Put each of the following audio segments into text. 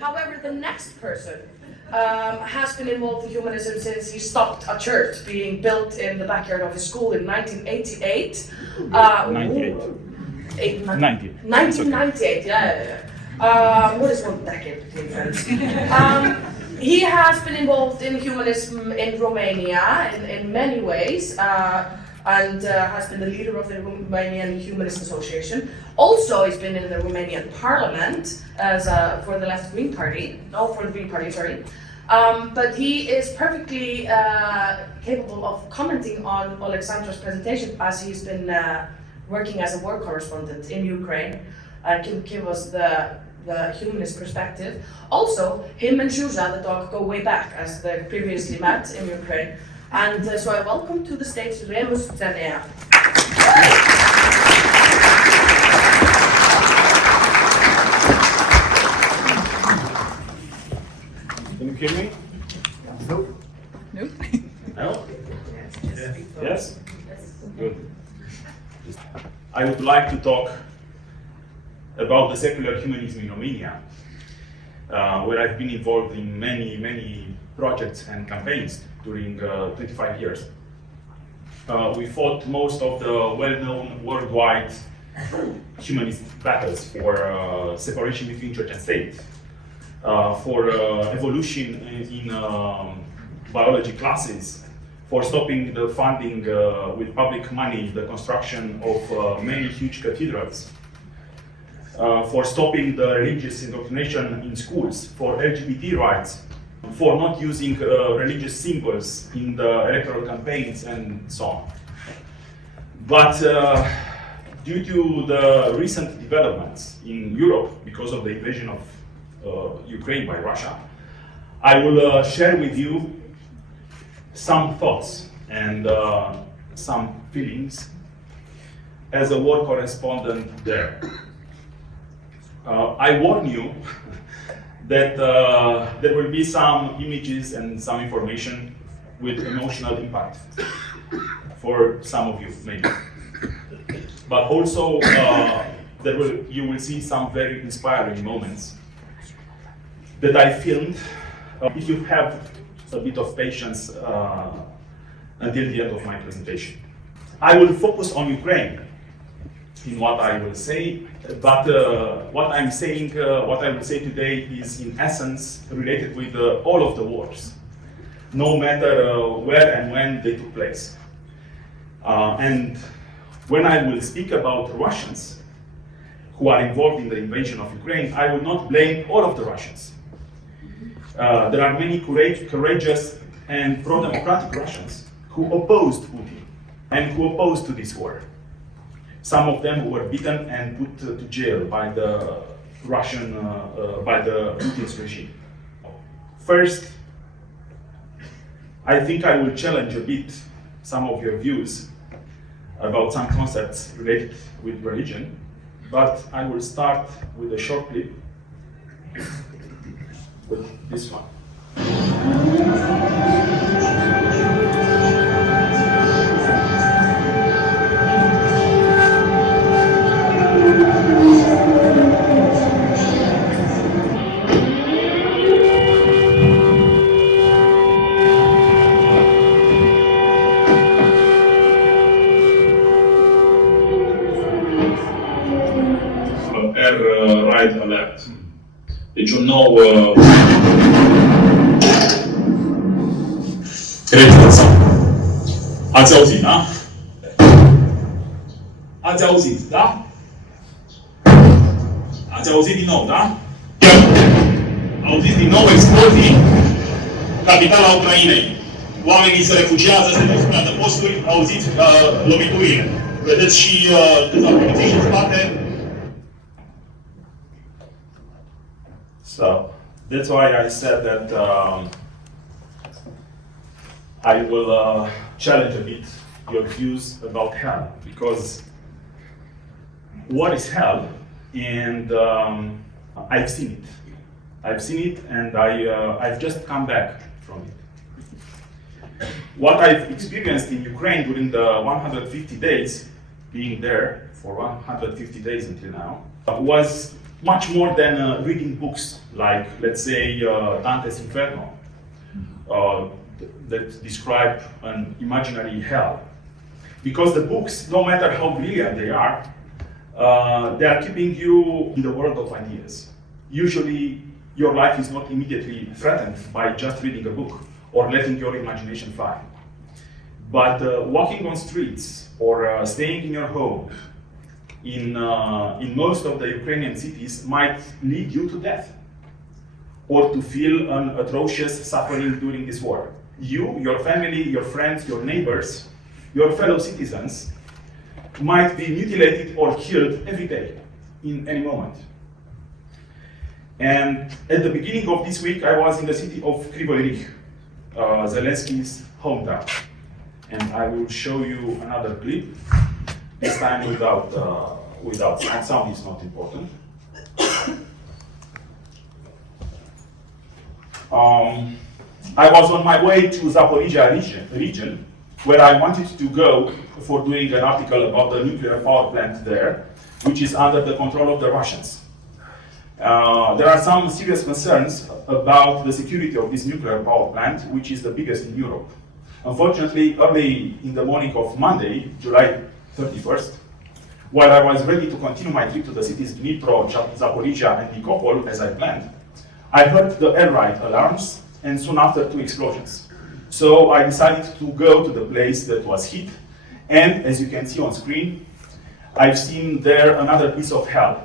However, the next person has been involved in humanism since he stopped a church being built in the backyard of his school in 1988. 1998, yeah. What is one decade between friends? He has been involved in humanism in Romania in many ways, and has been the leader of the Romanian Humanist Association. Also, he's been in the Romanian Parliament as for the Green Party. Sorry. But he is perfectly capable of commenting on Alexandra's presentation, as he's been working as a war correspondent in Ukraine. Can give us the humanist perspective. Also, him and Zhuza, the dog, go way back, as they previously met in Ukraine. And so I welcome to the stage Remus Cernea. Can you hear me? Nope. Nope. No? Yes? Good. I would like to talk about the secular humanism in Romania, where I've been involved in many projects and campaigns during 25 years. We fought most of the well-known worldwide humanist battles for separation between church and state, for evolution in biology classes, for stopping the funding with public money, the construction of many huge cathedrals, for stopping the religious indoctrination in schools, for LGBT rights, for not using religious symbols in the electoral campaigns, and so on. But due to the recent developments in Europe, because of the invasion of Ukraine by Russia, I will share with you some thoughts and some feelings as a war correspondent there. I warn you that there will be some images and some information with emotional impact for some of you, maybe. But also, you will see some very inspiring moments that I filmed. If you have a bit of patience until the end of my presentation. I will focus on Ukraine in what I will say, but what I will say today is in essence related with all of the wars, no matter where and when they took place. And when I will speak about Russians who are involved in the invasion of Ukraine, I will not blame all of the Russians. There are many courageous and pro-democratic Russians who opposed Putin and who opposed to this war. Some of them were beaten and put to jail by the Putin's regime. First, I think I will challenge a bit some of your views about some concepts related with religion, but I will start with a short clip with this one. Right alert. Deci un nou rețetă. Ați auzit, da? Ați auzit, da? Ați auzit din nou, da? Auziți din nou explozii, capitala Ucrainei. Oamenii se refugiază, se duc spre adăposturi, auziți loviturile. Vedeți și câțiva polițiști în spate. So that's why I said that I will challenge a bit your views about hell, because what is hell? And I've seen it. I've seen it, and I've just come back from it. What I've experienced in Ukraine during the 150 days, being there for 150 days until now, was much more than reading books like, let's say, Dante's Inferno, that describe an imaginary hell. Because the books, no matter how brilliant they are keeping you in the world of ideas. Usually, your life is not immediately threatened by just reading a book or letting your imagination fly. But walking on streets or staying in your home in most of the Ukrainian cities might lead you to death or to feel an atrocious suffering during this war. You, your family, your friends, your neighbors, your fellow citizens might be mutilated or killed every day, in any moment. And at the beginning of this week, I was in the city of Kryvyi Rih, Zelensky's hometown. And I will show you another clip, this time without sound. Sound is not important. I was on my way to Zaporizhia region, where I wanted to go for doing an article about the nuclear power plant there, which is under the control of the Russians. There are some serious concerns about the security of this nuclear power plant, which is the biggest in Europe. Unfortunately, early in the morning of Monday, July 31st, while I was ready to continue my trip to the cities Dnipro, Zaporizhia, and Nikopol as I planned, I heard the air raid alarms and soon after 2 explosions. So I decided to go to the place that was hit, and as you can see on screen, I've seen there another piece of hell.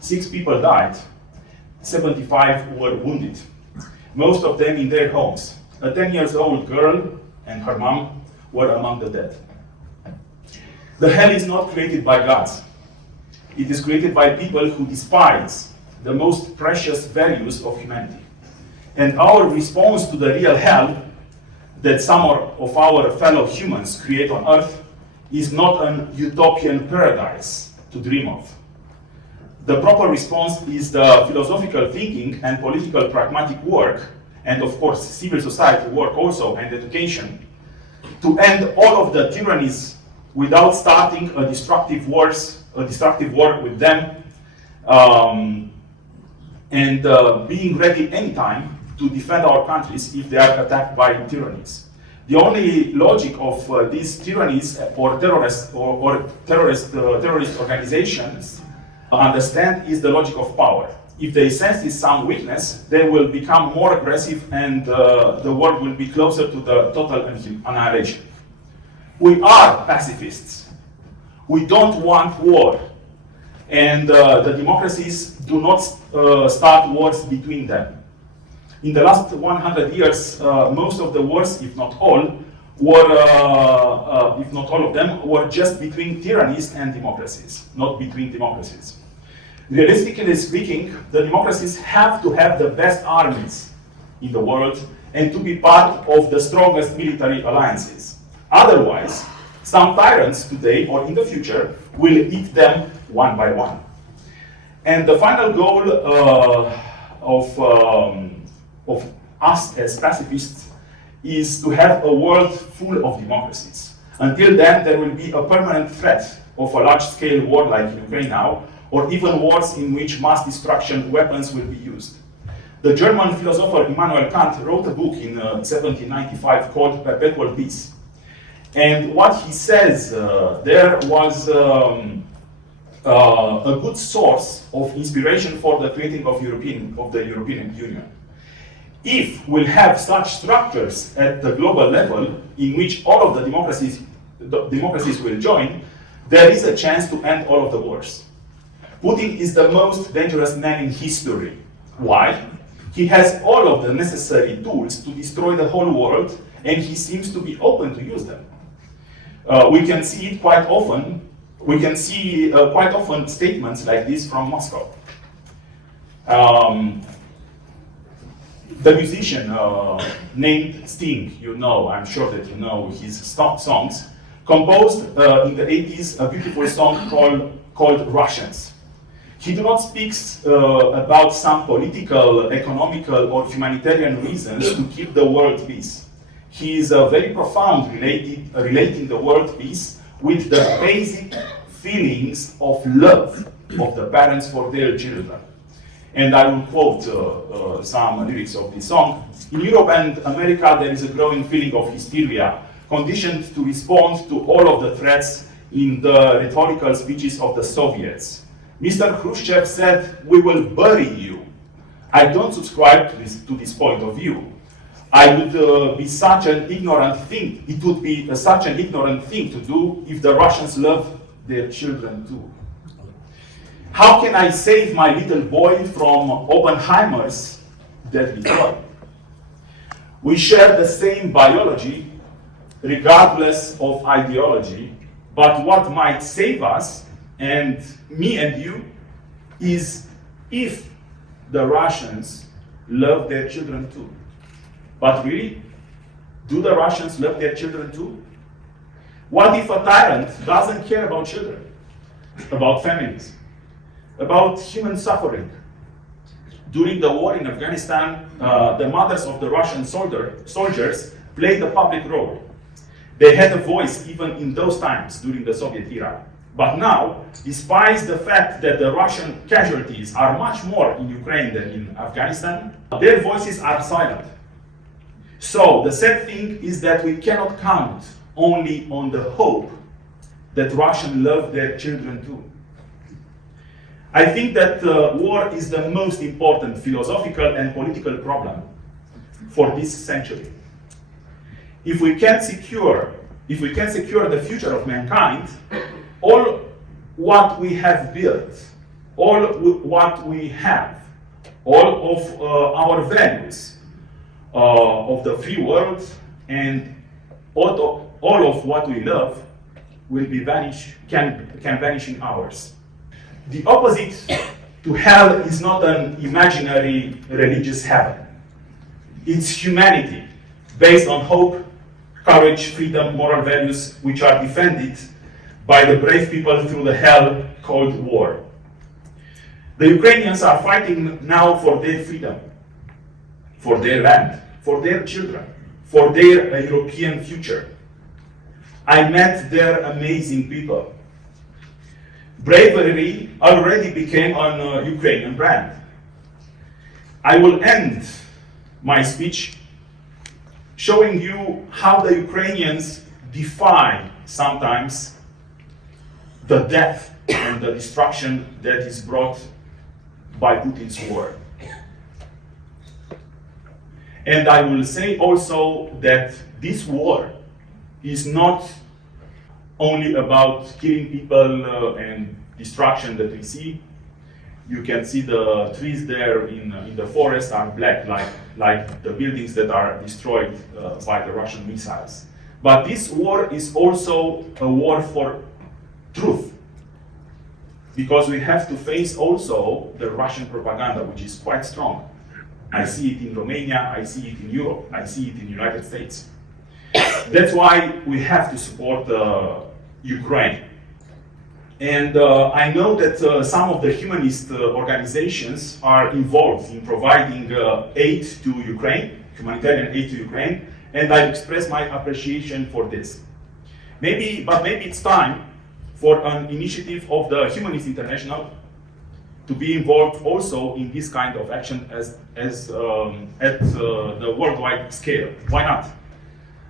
6 people died, 75 were wounded, most of them in their homes. A 10-year-old girl and her mom were among the dead. The hell is not created by gods. It is created by people who despise the most precious values of humanity. And our response to the real hell that some of our fellow humans create on Earth is not an utopian paradise to dream of. The proper response is the philosophical thinking and political pragmatic work, and of course civil society work also, and education, to end all of the tyrannies without starting a destructive war with them, and being ready anytime to defend our countries if they are attacked by tyrannies. The only logic of these tyrannies or terrorist organizations understand is the logic of power. If they sense some weakness, they will become more aggressive, and the world will be closer to the total annihilation. We are pacifists. We don't want war. And the democracies do not start wars between them. In the last 100 years, most of the wars, if not all, if not all of them, were just between tyrannies and democracies, not between democracies. Realistically speaking, the democracies have to have the best armies in the world and to be part of the strongest military alliances. Otherwise, some tyrants today or in the future will eat them one by one. And the final goal of us as pacifists is to have a world full of democracies. Until then, there will be a permanent threat of a large-scale war like in Ukraine now, or even wars in which mass destruction weapons will be used. The German philosopher Immanuel Kant wrote a book in 1795 called Perpetual Peace. And what he says there was a good source of inspiration for the creating of the European Union. If we'll have such structures at the global level in which all of the democracies will join, there is a chance to end all of the wars. Putin is the most dangerous man in history. Why? He has all of the necessary tools to destroy the whole world, and he seems to be open to use them. We can see it quite often. We can see quite often statements like this from Moscow. The musician named Sting, I'm sure that you know his songs, composed in the 80s a beautiful song called Russians. He do not speak about some political, economical, or humanitarian reasons to keep the world peace. He is very profound relating the world peace with the basic feelings of love of the parents for their children. And I will quote some lyrics of this song. In Europe and America, there is a growing feeling of hysteria, conditioned to respond to all of the threats in the rhetorical speeches of the Soviets. Mr. Khrushchev said, "We will bury you." I don't subscribe to this point of view. I would be such an ignorant thing. It would be such an ignorant thing to do if the Russians love their children too. How can I save my little boy from Oppenheimer's deadly toy? We share the same biology, regardless of ideology, but what might save us, and me and you, is if the Russians love their children too. But really, do the Russians love their children too? What if a tyrant doesn't care about children, about families, about human suffering? During the war in Afghanistan, the mothers of the Russian soldiers played a public role. They had a voice even in those times during the Soviet era. But now, despite the fact that the Russian casualties are much more in Ukraine than in Afghanistan, their voices are silent. So the sad thing is that we cannot count only on the hope that Russians love their children too. I think that war is the most important philosophical and political problem for this century. If we can secure the future of mankind, all what we have built, all what we have, all of our values of the free world, and all of what we love will be can vanish in hours. The opposite to hell is not an imaginary religious heaven. It's humanity based on hope, courage, freedom, moral values, which are defended by the brave people through the hell called war. The Ukrainians are fighting now for their freedom, for their land, for their children, for their European future. I met their amazing people. Bravery already became an Ukrainian brand. I will end my speech showing you how the Ukrainians defy sometimes the death and the destruction that is brought by Putin's war. And I will say also that this war is not only about killing people and destruction that we see. You can see the trees there in the forest are black, like the buildings that are destroyed by the Russian missiles. But this war is also a war for truth, because we have to face also the Russian propaganda, which is quite strong. I see it in Romania, I see it in Europe, I see it in the United States. That's why we have to support Ukraine. And I know that some of the humanist organizations are involved in providing aid to Ukraine, humanitarian aid to Ukraine, and I express my appreciation for this. Maybe it's time for an initiative of the Humanist International to be involved also in this kind of action at the worldwide scale. Why not?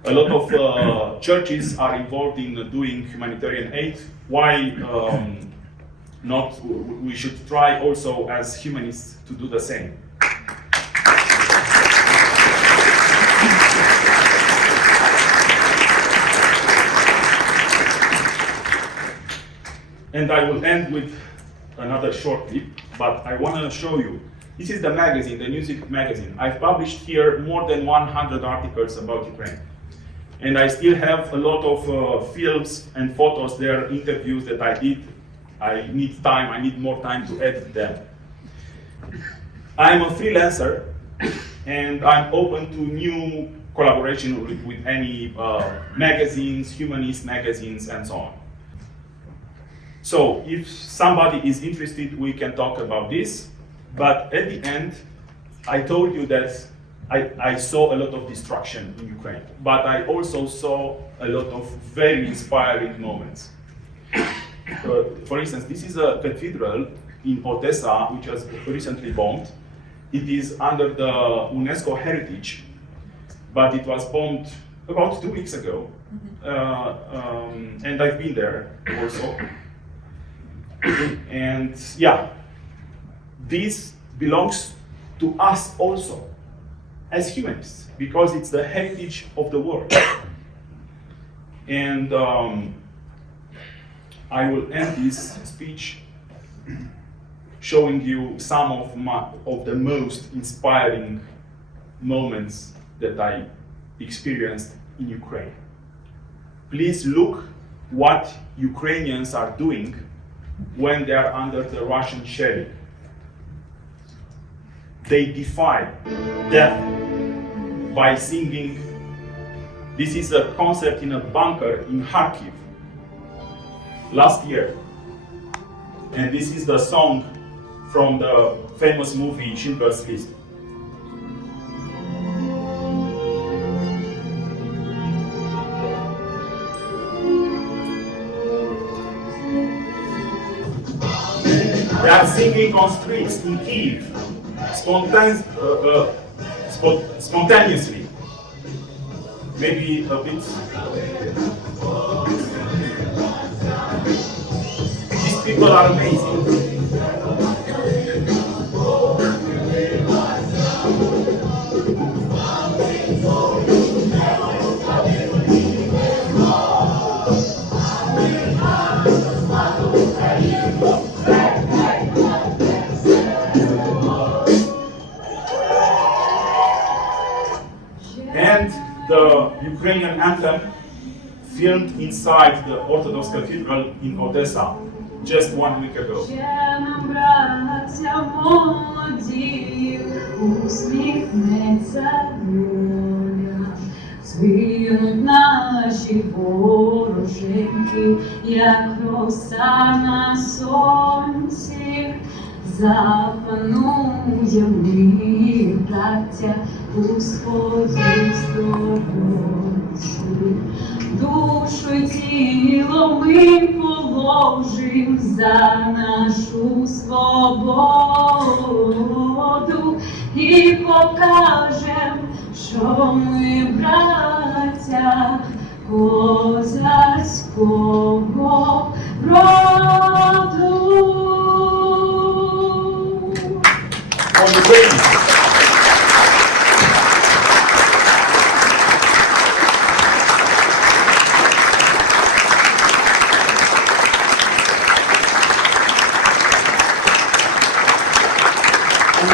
A lot of churches are involved in doing humanitarian aid. Why not? We should try also as humanists to do the same. And I will end with another short clip, but I want to show you. This is the magazine, the Newsweek magazine. I've published here more than 100 articles about Ukraine. And I still have a lot of films and photos there, interviews that I did. I need more time to edit them. I'm a freelancer, and I'm open to new collaboration with any magazines, humanist magazines, and so on. So if somebody is interested, we can talk about this. But at the end, I told you that I saw a lot of destruction in Ukraine, but I also saw a lot of very inspiring moments. for instance, this is a cathedral in Odessa, which was recently bombed. It is under the UNESCO heritage, but it was bombed about 2 weeks ago. And I've been there also. And yeah, this belongs to us also as humanists, because it's the heritage of the world. And I will end this speech showing you some of the most inspiring moments that I experienced in Ukraine. Please look what Ukrainians are doing when they are under the Russian shelling. They defy death by singing. This is a concert in a bunker in Kharkiv last year. And this is the song from the famous movie Schindler's List. They are singing on streets in Kyiv, spontaneously. Maybe a bit. These people are amazing. And the Ukrainian anthem filmed inside the Orthodox Cathedral in Odessa just 1 week ago. Звинуть наші вороженьки, як роса на сонці, запанує ми, браття, у своїй сторонці. Душу й тіло ми положим за нашу свободу і покажем, що ми браття козацького роду.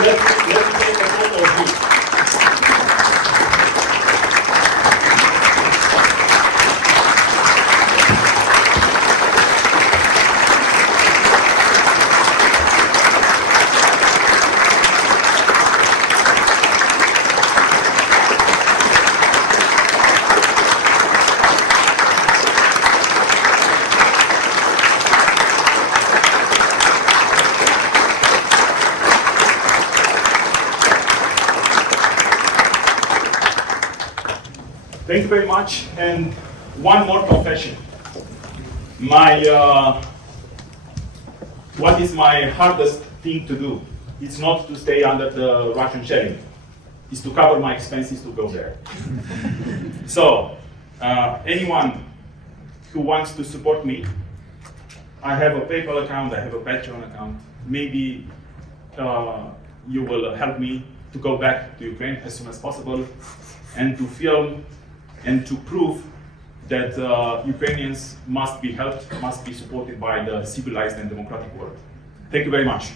Let's take a photo of you. Thank you very much. And one more confession. What is my hardest thing to do? It's not to stay under the Russian shelling. It's to cover my expenses to go there. So, anyone who wants to support me, I have a PayPal account, I have a Patreon account. Maybe you will help me to go back to Ukraine as soon as possible and to film and to prove that Ukrainians must be helped, must be supported by the civilized and democratic world. Thank you very much.